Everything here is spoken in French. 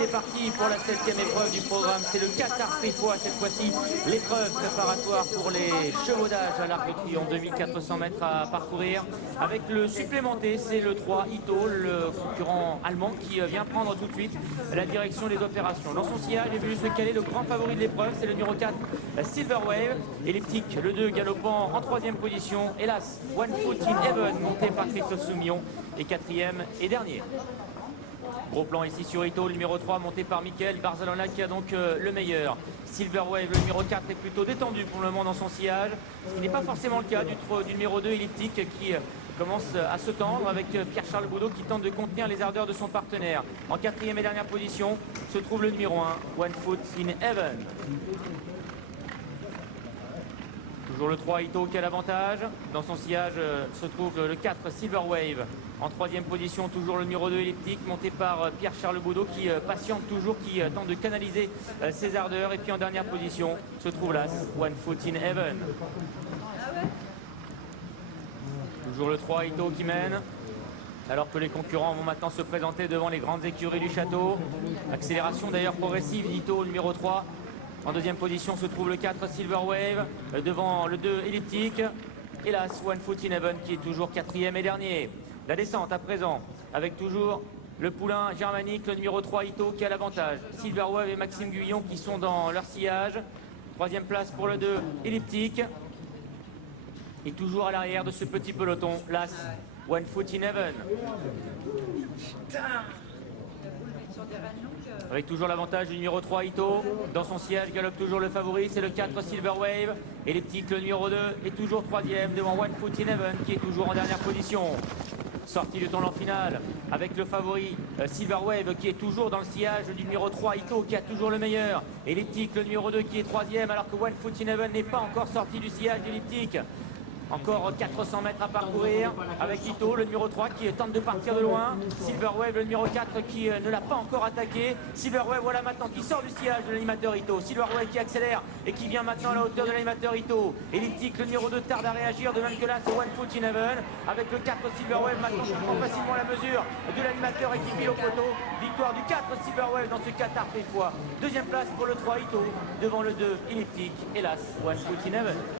c'est parti pour la 7e épreuve du programme. C'est le Qatar Peffois cette fois-ci. L'épreuve préparatoire pour les chevaudages à l'Arc de Triomphe, 2400 mètres à parcourir. Avec le supplémenté, c'est le 3 Ito, le concurrent allemand qui vient prendre tout de suite la direction des opérations. Dans son sillage est venu se caler le grand favori de l'épreuve, c'est le numéro 4 Silver Wave. Elliptique, le 2 galopant en 3e position. Hélas, One Foot in Heaven monté par Christophe Soumillon et 4e et dernier. Gros plan ici sur Ito, le numéro 3 monté par Michael Barzalona qui a donc le meilleur. Silver Wave, le numéro 4 est plutôt détendu pour le moment dans son sillage, ce qui n'est pas forcément le cas du numéro 2 Elliptique qui commence à se tendre avec Pierre-Charles Boudot qui tente de contenir les ardeurs de son partenaire. En 4e et dernière position se trouve le numéro 1, One Foot in Heaven. Toujours le 3 Ito qui a l'avantage. Dans son sillage se trouve le 4 Silver Wave. En 3e position, toujours le numéro 2 Elliptique, monté par Pierre-Charles Boudot qui patiente toujours, qui tente de canaliser ses ardeurs. Et puis en dernière position se trouve l'As, One Foot in Heaven. Toujours le 3 Ito qui mène. Alors que les concurrents vont maintenant se présenter devant les grandes écuries du château. Accélération d'ailleurs progressive d'Ito, numéro 3. En 2e position se trouve le 4 Silver Wave, devant le 2 Elliptique. Hélas, One Foot in Heaven qui est toujours 4e et dernier. La descente à présent, avec toujours le poulain germanique, le numéro 3 Ito qui a l'avantage. Silver Wave et Maxime Guyon qui sont dans leur sillage. 3e place pour le 2 Elliptique. Et toujours à l'arrière de ce petit peloton, l'As, One Foot in Heaven. Avec toujours l'avantage du numéro 3 Ito. Dans son sillage galope toujours le favori, c'est le 4 Silver Wave. Elliptique, le numéro 2 est toujours 3e devant One Foot in Heaven qui est toujours en dernière position. Sortie du tournant final avec le favori Silver Wave qui est toujours dans le sillage du numéro 3 Ito qui a toujours le meilleur. Elliptique, le numéro 2 qui est 3e alors que One Foot in Heaven n'est pas encore sorti du sillage d'Elliptique. Encore 400 mètres à parcourir avec Ito, le numéro 3 qui tente de partir de loin. Silver Wave, le numéro 4 qui ne l'a pas encore attaqué. Silver Wave, voilà maintenant qui sort du sillage de l'animateur Ito. Silver Wave qui accélère et qui vient maintenant à la hauteur de l'animateur Ito. Elliptique, le numéro 2 tarde à réagir, de même que là c'est One Foot in Heaven. Avec le 4 Silver Wave maintenant qui prend facilement la mesure de l'animateur et qui file au poteau. Victoire du 4 Silver Wave dans ce Qatar Peffois. 2e place pour le 3 Ito devant le 2 Elliptique. Hélas, One Foot in Heaven.